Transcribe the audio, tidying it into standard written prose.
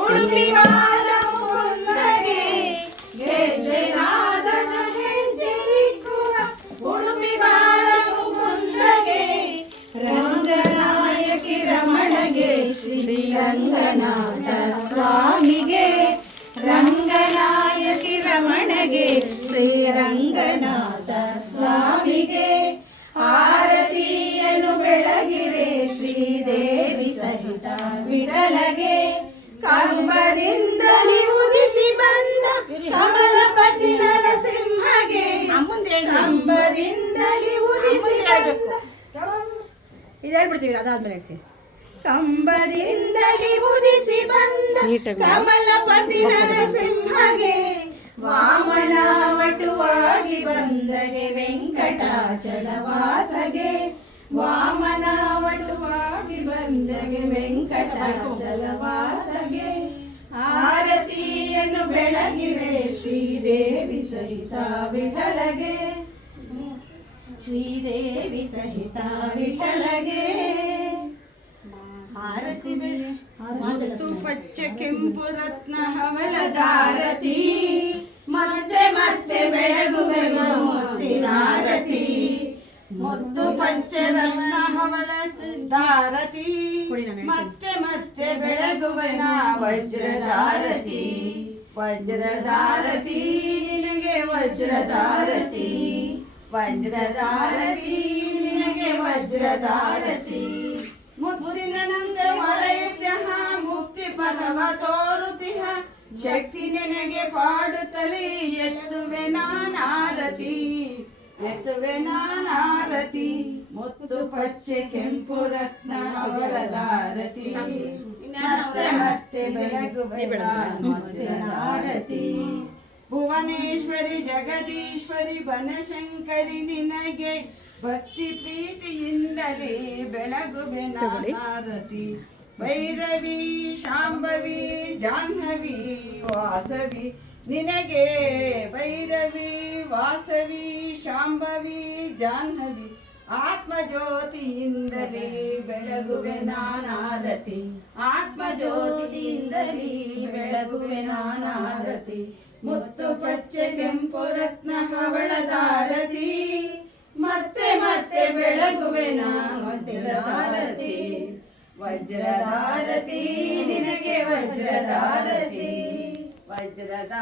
ಉಡುಪಿ ಬಾಲ ಮುಕುಂದಗೆ ಗೆಜ್ಜೆ ನಾದದ ಹೆಜ್ಜೆ ಇಕ್ಕುವ ಉಡುಪಿ ಬಾಲ ಮುಕುಂದಗೆ ರಂಗನಾಯಕಿ ರಮಣಗೆ ಶ್ರೀ ರಂಗನಾಥ ಸ್ವಾಮಿಗೆ ರಂಗನಾಯಕಿ ರಮಣಗೆ ಶ್ರೀ ರಂಗನಾಥ ಸ್ವಾಮಿಗೆ ಆರತಿಯನ್ನು ಬೆಳಗಿರೆ ಶ್ರೀದೇವಿ ಸಹಿತ ವಿಠಲಗೆ ಕಂಬದಿಂದಲಿ ಉದಿಸಿ ಬಂದ ಕಮಲಪತಿ ನರಸಿಂಹಗೆ ಕಂಬದಿಂದಲಿ ಉದಿಸಿ ಇದು ಹೇಳ್ಬಿಡ್ತೀವಿ ಅದಾದ್ಮೇಲೆ ಹೇಳ್ತೀವಿ ಕಂಬದಿಂದಲಿ ಉದಿಸಿ ಬಂದ ಕಮಲಪತಿ ನರಸಿಂಹಗೆ ವಾಮನ ವಟುವಾಗಿ ಬಂದಗೆ ವೆಂಕಟಾಚಲವಾಸಗೆ ವಾಮನ ವಟುವಾಗಿ ಬಂದಗೆ ವೆಂಕಟಾಚಲವಾಸಗೆ ಆರತಿಯನ್ನು ಬೆಳಗಿರೆ ಶ್ರೀದೇವಿ ಸಹಿತ ವಿಠಲಗೆ ಶ್ರೀದೇವಿ ಸಹಿತ ವಿಠಲಗೆ ಆರತಿ ಮತ್ತು ಪಚ್ಚ ಕೆಂಪು ರತ್ನ ಹವಳದಾರತಿ ಮತ್ತೆ ಮತ್ತೆ ಬೆಳಗುವೆನು ಮುತ್ತಿನಾರತಿ ಮುತ್ತು ಪಚ್ಚೆ ರತ್ನ ಹವಳದಾರತಿ ಮತ್ತೆ ಮತ್ತೆ ಬೆಳಗುವೆನ ವಜ್ರದಾರತಿ ವಜ್ರದಾರತಿ ನಿನಗೆ ವಜ್ರದಾರತಿ ವಜ್ರದಾರತಿ ನಿನಗೆ ವಜ್ರದಾರತಿ ಮುತ್ತಿನ ನಂಗೆ ಹೊಳೆಯುತ್ಯಹ ಮುಕ್ತಿ ಪದವ ತೋರುತಿಹ ಶಕ್ತಿ ನಿನಗೆ ಪಾಡುತ್ತಲೇ ಎತ್ತುವೆ ನಾನಾರತಿ ಎತ್ತುವೆ ನಾನಾರತಿ ಮುತ್ತು ಪಚ್ಚೆ ಕೆಂಪು ರತ್ನ ಹವಳದಾರತಿ ಮತ್ತೆ ಮತ್ತೆ ಬೆಳಗುವೆ ವಜ್ರದಾರತಿ ಭುವನೇಶ್ವರಿ ಜಗದೀಶ್ವರಿ ಬನಶಂಕರಿ ನಿನಗೆ ಭಕ್ತಿ ಪ್ರೀತಿಯಿಂದಲೇ ಬೆಳಗುವೆ ನಾನಾರತಿ ಭೈರವಿ ಶಾಂಭವಿ ಜಾಹ್ನವಿ ವಾಸವಿ ನಿನಗೆ ಭೈರವಿ ವಾಸವಿ ಶಾಂಭವಿ ಜಾಹ್ನವಿ ಆತ್ಮಜ್ಯೋತಿಯಿಂದಲೇ ಬೆಳಗುವೆ ನಾನಾರತಿ ಆತ್ಮಜ್ಯೋತಿಯಿಂದಲೇ ಬೆಳಗುವೆ ನಾನಾರತಿ ಮುತ್ತು ಪಚ್ಚೆ ಕೆಂಪು ರತ್ನ ಹವಳದಾರತಿ ಮತ್ತೆ ಮತ್ತೆ ಬೆಳಗುವೆ ವಜ್ರದಾರತಿ ವಜ್ರದಾರತಿ ನಿನಗೆ ವಜ್ರದಾರತಿ ವಜ್ರದಾರತಿ